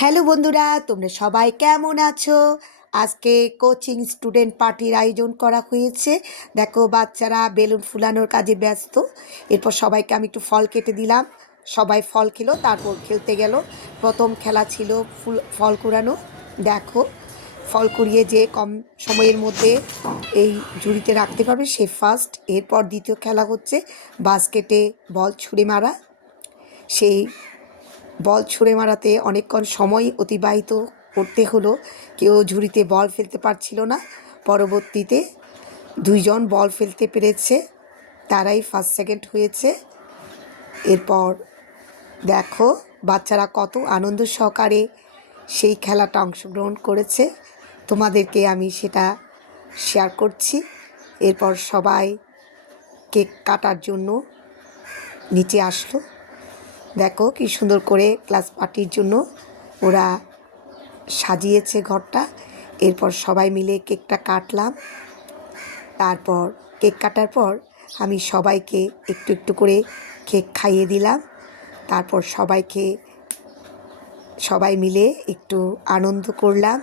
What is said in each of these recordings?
Hello বন্ধুরা, তোমরা সবাই কেমন আছো? আজকে কোচিং স্টুডেন্ট পার্টির আয়োজন করা হয়েছে। দেখো, বাচ্চারা বেলুন ফুলানোর কাজে ব্যস্ত। এরপর সবাইকে আমি একটু ফল কেটে দিলাম। সবাই ফল খেলো, তারপর খেলতে গেল। প্রথম খেলা ছিল ফল কুড়ানো। দেখো, ফল কুড়িয়ে যে কম সময়ের মধ্যে এই ঝুড়িতে রাখতে পারবে সে ফার্স্ট। এরপর দ্বিতীয় খেলা হচ্ছে বাস্কেটে বল ছুঁড়ে মারা। সেই বল ছুঁড়ে মারাতে অনেকক্ষণ সময় অতিবাহিত করতে হলো। কেউ ঝুড়িতে বল ফেলতে পারছিল না। পরবর্তীতে দুইজন বল ফেলতে পেরেছে, তারাই ফার্স্ট সেকেন্ড হয়েছে। এরপর দেখো বাচ্চারা কত আনন্দ সহকারে সেই খেলাটা অংশগ্রহণ করেছে, তোমাদেরকে আমি সেটা শেয়ার করছি। এরপর সবাই কেক কাটার জন্য নিচে আসলো। দেখো কি সুন্দর করে ক্লাস পার্টির জন্য ওরা সাজিয়েছে ঘরটা। এরপর সবাই মিলে কেকটা কাটলাম। তারপর কেক কাটার পর আমি সবাইকে একটু একটু করে কেক খাইয়ে দিলাম। তারপর সবাই মিলে একটু আনন্দ করলাম।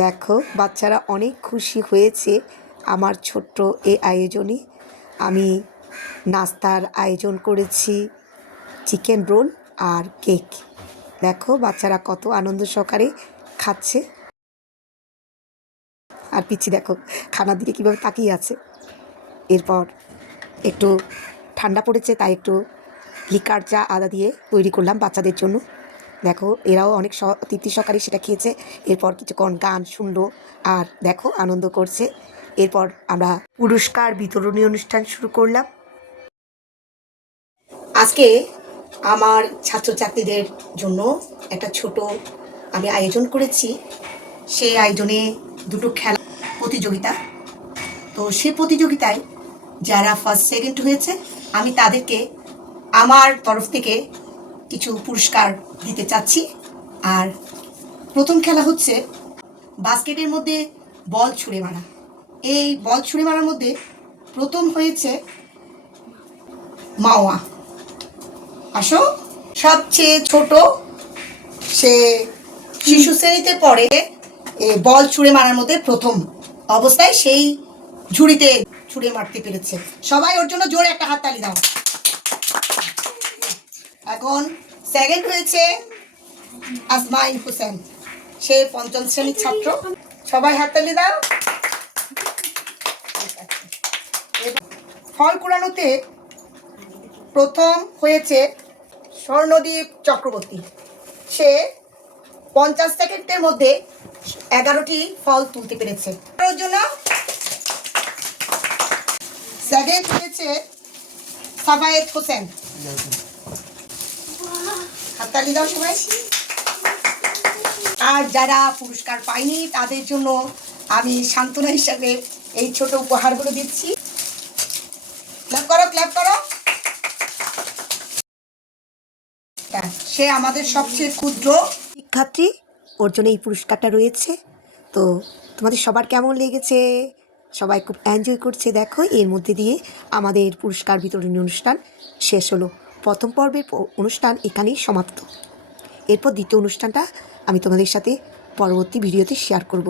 দেখো বাচ্চারা অনেক খুশি হয়েছে আমার ছোট্ট এই আয়োজনে। আমি নাস্তার আয়োজন করেছি, চিকেন রোল আর কেক। দেখো বাচ্চারা কত আনন্দ সহকারে খাচ্ছে। আর পিচ্ছি দেখো খানার দিকে কীভাবে তাকিয়ে আছে। এরপর একটু ঠান্ডা পড়েছে, তাই একটু লিকার চা আদা দিয়ে তৈরি করলাম বাচ্চাদের জন্য। দেখো এরাও অনেক তৃপ্তি সহকারে সেটা খেয়েছে। এরপর কিছুক্ষণ গান শুনলো আর দেখো আনন্দ করছে। এরপর আমরা পুরস্কার বিতরণী অনুষ্ঠান শুরু করলাম। আজকে আমার ছাত্রছাত্রীদের জন্য একটা ছোট আমি আয়োজন করেছি। সেই আয়োজনে দুটো খেলা প্রতিযোগিতা। তো সেই প্রতিযোগিতায় যারা ফার্স্ট সেকেন্ড হয়েছে আমি তাদেরকে আমার তরফ থেকে কিছু পুরস্কার দিতে চাচ্ছি। আর প্রথম খেলা হচ্ছে বাস্কেটের মধ্যে বল ছুঁড়ে মারা। এই বল ছুঁড়ে মারার মধ্যে প্রথম হয়েছে মাওয়া। আসো, সবচেয়ে ছোট, সে শিশু শ্রেণীতে পড়ে। বল ছুঁড়ে মারার মধ্যে প্রথম অবস্থায় সেই ঝুড়িতে ছুঁড়ে মারতে পেরেছে। সবাই ওর জন্য জোরে একটা হাততালি দাও। এখন সেকেন্ড হয়েছে আসমাইন হোসেন, সে পঞ্চম শ্রেণীর ছাত্র। সবাই হাততালি দাও। ফল কুড়ানোতে প্রথম হয়েছে স্বর্ণদীপ চক্রবর্তী। সে 50 সেকেন্ডের মধ্যে 11টি ফল তুলতে পেরেছে। ওর জন্য সেকেন্ড হয়েছে সাফায়েত হোসেন। হাততালি দাও সবাই। আর যারা পুরস্কার পায়নি তাদের জন্য আমি সান্ত্বনা হিসাবে এই ছোট উপহারগুলো দিচ্ছি। ক্ল্যাপ করো, ক্ল্যাপ করো। সে আমাদের সবচেয়ে ক্ষুদ্র শিক্ষার্থী, ওর জন্য এই পুরস্কারটা রয়েছে। তো তোমাদের সবার কেমন লেগেছে? সবাই খুব এনজয় করছে। দেখো এর মধ্যে দিয়ে আমাদের পুরস্কার বিতরণী অনুষ্ঠান শেষ হলো। প্রথম পর্বের অনুষ্ঠান এখানেই সমাপ্ত। এরপর দ্বিতীয় অনুষ্ঠানটা আমি তোমাদের সাথে পরবর্তী ভিডিওতে শেয়ার করব।